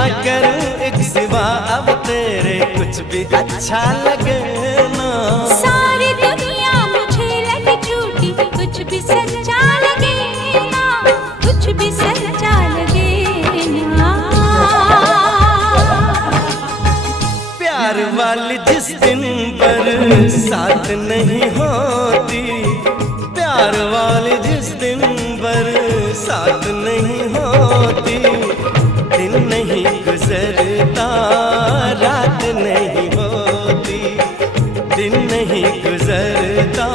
क्या करूं एक सिवा अब तेरे कुछ भी अच्छा लगे ना। सारी दुनिया मुझे लगी झूठी, कुछ भी सच्चा लगे ना, कुछ भी सच्चा लगे ना। प्यार वाली जिस दिन पर साथ नहीं होती, प्यार वाली जिस दिन पर साथ नहीं होती, दिन नहीं गुजरता रात नहीं होती, दिन नहीं गुजरता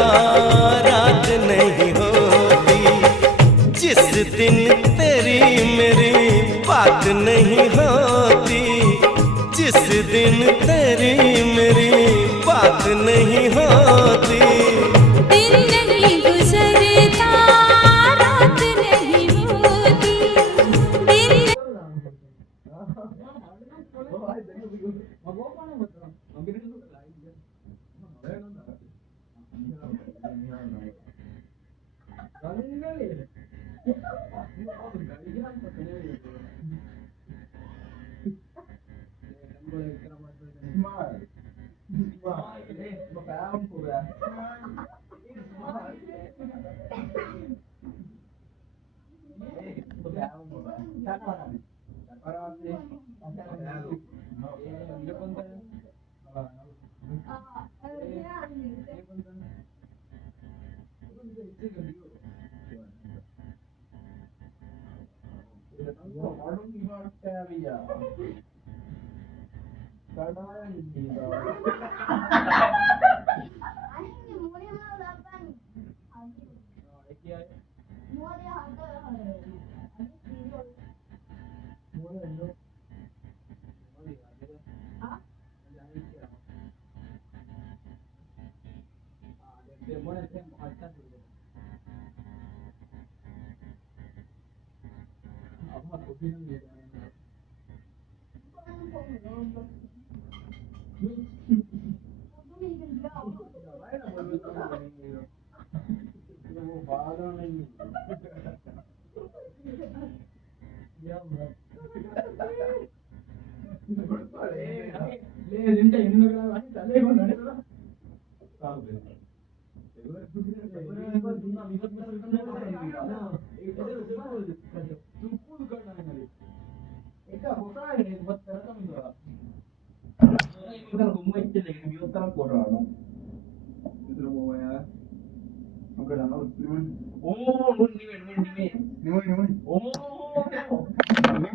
रात नहीं होती। जिस दिन तेरी मेरी बात नहीं होती, जिस दिन तेरी मेरी बात नहीं होती, दिन नहीं गुजरता रात नहीं होती, दिन